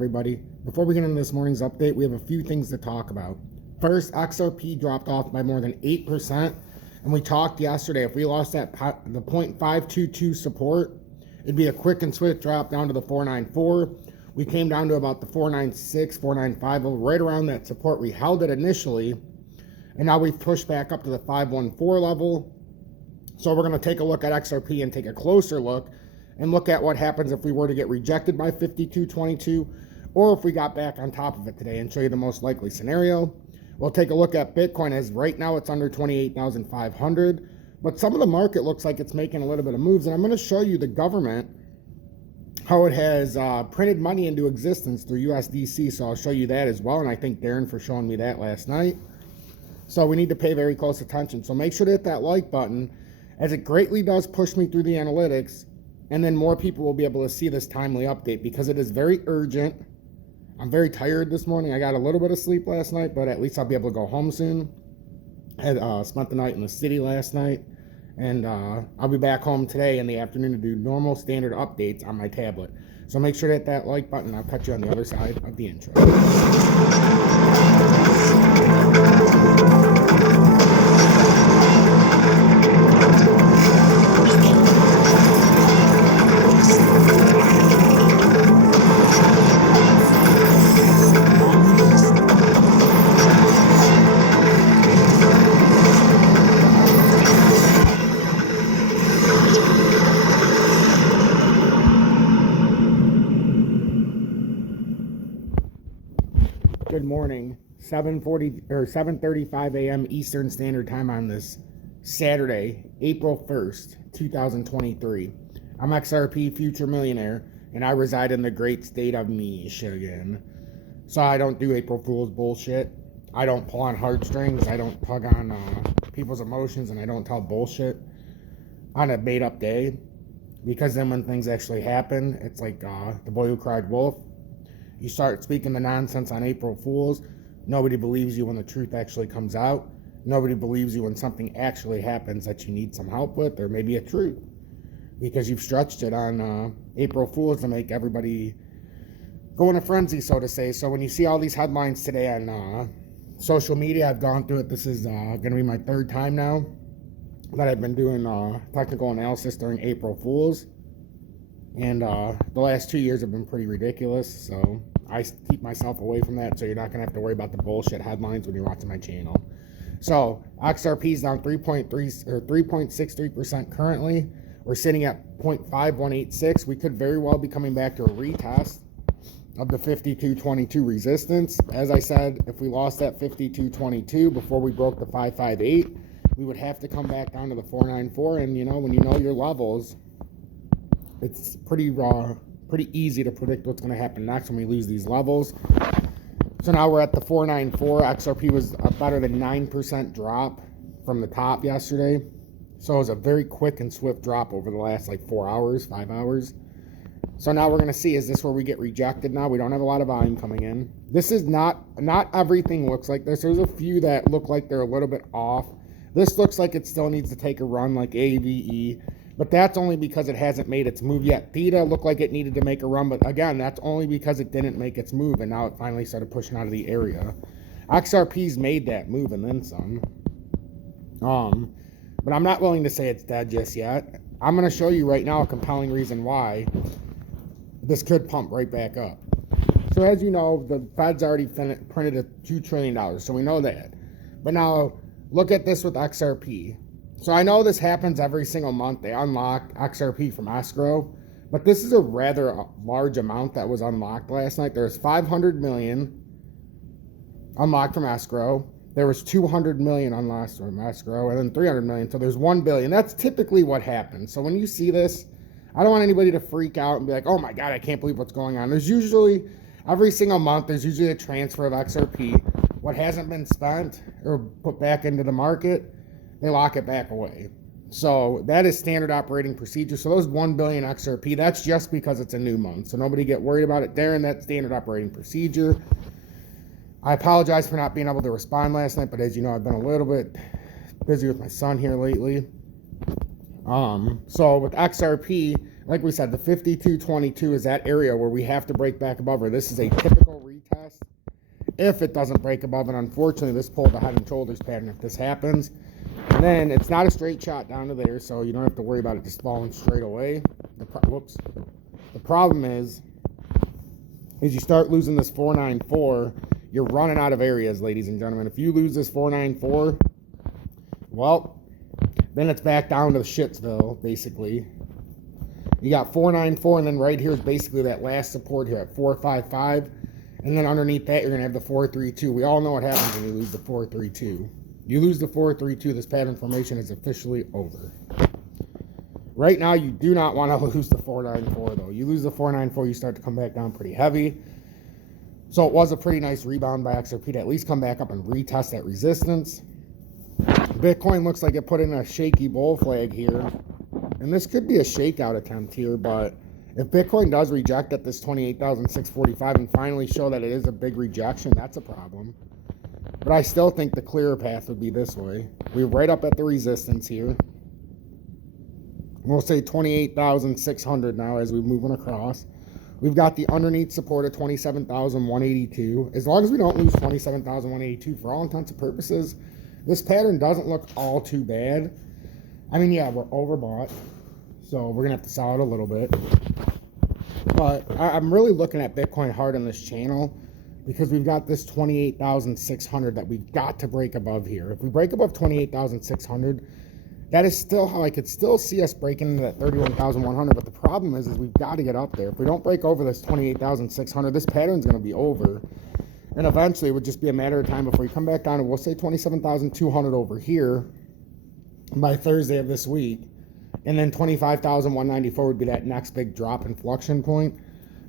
Everybody, before we get into this morning's update, we have a few things to talk about. First, XRP dropped off by more than 8%, and we talked yesterday, if we lost the 0.522 support, it'd be a quick and swift drop down to the 494. We came down to about the 496, 495, right around that support. We held it initially, and now we've pushed back up to the 514 level. So we're going to take a look at XRP and take a closer look and look at what happens if we were to get rejected by 5222, or if we got back on top of it today, and show you the most likely scenario. We'll take a look at Bitcoin, as right now it's under 28,500, but some of the market looks like it's making a little bit of moves, and I'm going to show you the government, how it has printed money into existence through USDC, so I'll show you that as well, and I thank Darren for showing me that last night. So we need to pay very close attention, so make sure to hit that like button, as it greatly does push me through the analytics, and then more people will be able to see this timely update, because it is very urgent. I'm very tired this morning. I got a little bit of sleep last night, but at least I'll be able to go home soon. I had spent the night in the city last night, and I'll be back home today in the afternoon to do normal standard updates on my tablet. So make sure to hit that like button. I'll catch you on the other side of the intro. Good morning, 7:35 a.m. Eastern Standard Time on this Saturday, April 1st, 2023. I'm XRP Future Millionaire, and I reside in the great state of Michigan. So I don't do April Fool's bullshit. I don't pull on heartstrings. I don't tug on people's emotions, and I don't tell bullshit on a made-up day. Because then when things actually happen, it's like the boy who cried wolf. You start speaking the nonsense on April Fools, nobody believes you when the truth actually comes out. Nobody believes you when something actually happens that you need some help with, or maybe a truth. Because you've stretched it on April Fools to make everybody go in a frenzy, so to say. So when you see all these headlines today on social media, I've gone through it. This is going to be my third time now that I've been doing technical analysis during April Fools. And the last 2 years have been pretty ridiculous, so I keep myself away from that, so you're not going to have to worry about the bullshit headlines when you're watching my channel. So XRP is down 3.63% currently. We're sitting at 0.5186. We could very well be coming back to a retest of the 5222 resistance. As I said, if we lost that 5222 before we broke the 558, we would have to come back down to the 494, and when you know your levels, it's pretty easy to predict what's going to happen next when we lose these levels. So now we're at the 494. XRP was a better than 9% drop from the top yesterday. So it was a very quick and swift drop over the last 4 hours, 5 hours. So now we're going to see, is this where we get rejected now? We don't have a lot of volume coming in. This is not everything looks like this. There's a few that look like they're a little bit off. This looks like it still needs to take a run like AVE. But that's only because it hasn't made its move yet. Theta looked like it needed to make a run, but again, that's only because it didn't make its move, and now it finally started pushing out of the area. XRP's made that move and then some. But I'm not willing to say it's dead just yet. I'm going to show you right now a compelling reason why this could pump right back up. So as you know, the Fed's already printed a $2 trillion, so we know that. But now, look at this with XRP. So I know this happens every single month. They unlock XRP from escrow, but this is a rather large amount that was unlocked last night. There was 500 million unlocked from escrow. There was 200 million unlocked from escrow, and then 300 million. So there's 1 billion. That's typically what happens. So when you see this, I don't want anybody to freak out and be like, oh my God, I can't believe what's going on. There's usually, every single month, there's usually a transfer of XRP. What hasn't been spent or put back into the market, they lock it back away. So that is standard operating procedure. So those 1 billion XRP, that's just because it's a new month. So nobody get worried about it. Darren, that's standard operating procedure. I apologize for not being able to respond last night, but as you know, I've been a little bit busy with my son here lately. So with XRP, like we said, the 52.22 is that area where we have to break back above her. This is a typical retest if it doesn't break above it. Unfortunately, this pulled the head and shoulders pattern if this happens. And then it's not a straight shot down to there, so you don't have to worry about it just falling straight away. The problem is you start losing this 494, you're running out of areas, ladies and gentlemen. If you lose this 494, well, then it's back down to Shitsville, basically. You got 494, and then right here is basically that last support here at 455. And then underneath that, you're going to have the 432. We all know what happens when you lose the 432. You lose the 432, this pattern formation is officially over. Right now, you do not want to lose the 494, though. You lose the 494, you start to come back down pretty heavy. So it was a pretty nice rebound by XRP to at least come back up and retest that resistance. Bitcoin looks like it put in a shaky bull flag here. And this could be a shakeout attempt here, but if Bitcoin does reject at this 28,645 and finally show that it is a big rejection, that's a problem. But I still think the clearer path would be this way. We're right up at the resistance here. We'll say 28,600 now as we're moving across. We've got the underneath support of 27,182. As long as we don't lose 27,182, for all intents and purposes, this pattern doesn't look all too bad. I mean, yeah, we're overbought, so we're going to have to sell it a little bit. But I'm really looking at Bitcoin hard on this channel because we've got this 28,600 that we've got to break above here. If we break above 28,600, that is still how I could still see us breaking into that 31,100. But the problem is we've got to get up there. If we don't break over this 28,600, this pattern's going to be over. And eventually it would just be a matter of time before you come back down to, we'll say 27,200 over here by Thursday of this week. And then 25,194 would be that next big drop inflection point.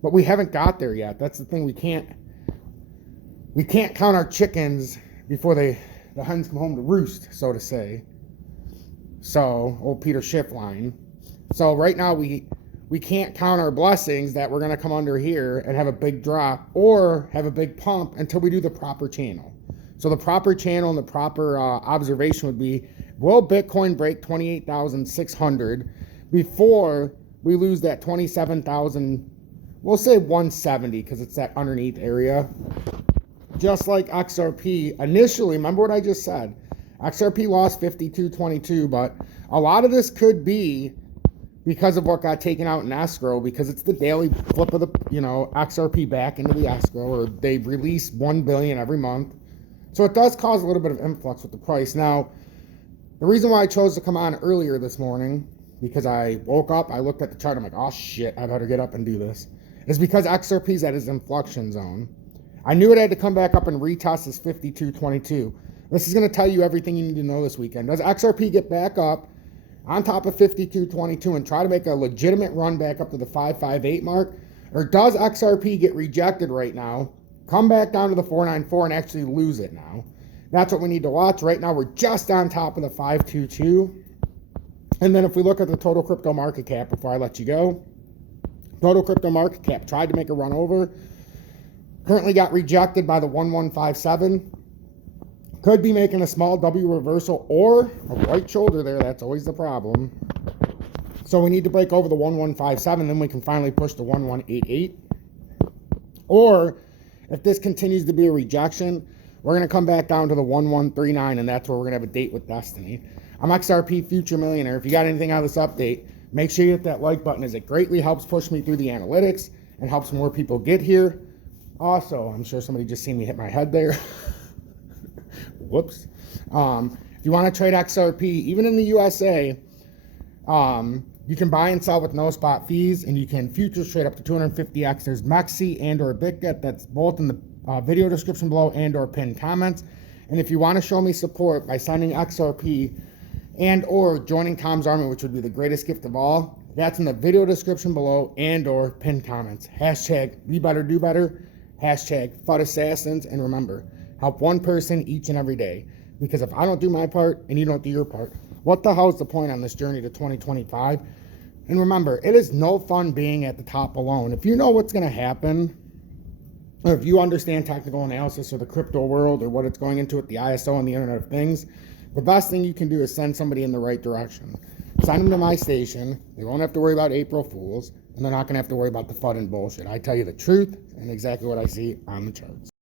But we haven't got there yet. That's the thing. We can't count our chickens before the hens come home to roost, so to say. So, old Peter Schiff line. So right now we can't count our blessings that we're going to come under here and have a big drop or have a big pump until we do the proper channel. So the proper channel and the proper observation would be, will Bitcoin break 28,600 before we lose that 27,000, we'll say 170 because it's that underneath area. Just like XRP, initially, remember what I just said, XRP lost 52.22, but a lot of this could be because of what got taken out in escrow, because it's the daily flip of the, XRP back into the escrow, or they release 1 billion every month. So it does cause a little bit of influx with the price. Now, the reason why I chose to come on earlier this morning, because I woke up, I looked at the chart, I'm like, oh shit, I better get up and do this, is because XRP's at its inflection zone. I knew it had to come back up and retest this 52.22. This is going to tell you everything you need to know this weekend. Does XRP get back up on top of 52.22 and try to make a legitimate run back up to the 558 mark? Or does XRP get rejected right now, come back down to the 494 and actually lose it now? That's what we need to watch. Right now, we're just on top of the 522. And then if we look at the total crypto market cap, before I let you go, total crypto market cap tried to make a run over. Currently got rejected by the 1157. Could be making a small W reversal or a right shoulder there. That's always the problem. So we need to break over the 1157. Then we can finally push the 1188. Or if this continues to be a rejection, we're going to come back down to the 1139, and that's where we're going to have a date with destiny. I'm XRP Future Millionaire. If you got anything out of this update, make sure you hit that like button, as it greatly helps push me through the analytics and helps more people get here. Also, I'm sure somebody just seen me hit my head there. Whoops. If you want to trade XRP, even in the USA, you can buy and sell with no spot fees, and you can futures trade up to 250x. There's MEXC and or BitGet. That's both in the video description below and or pinned comments. And if you want to show me support by signing XRP and or joining Tom's Army, which would be the greatest gift of all, that's in the video description below and or pinned comments. Hashtag be better, do better. Hashtag FUD Assassins. And remember, help one person each and every day. Because if I don't do my part and you don't do your part, what the hell is the point on this journey to 2025? And remember, it is no fun being at the top alone. If you know what's going to happen, or if you understand technical analysis or the crypto world or what it's going into with the ISO and the Internet of Things, the best thing you can do is send somebody in the right direction. Send them to my station. They won't have to worry about April Fools, and they're not going to have to worry about the FUD and bullshit. I tell you the truth and exactly what I see on the charts.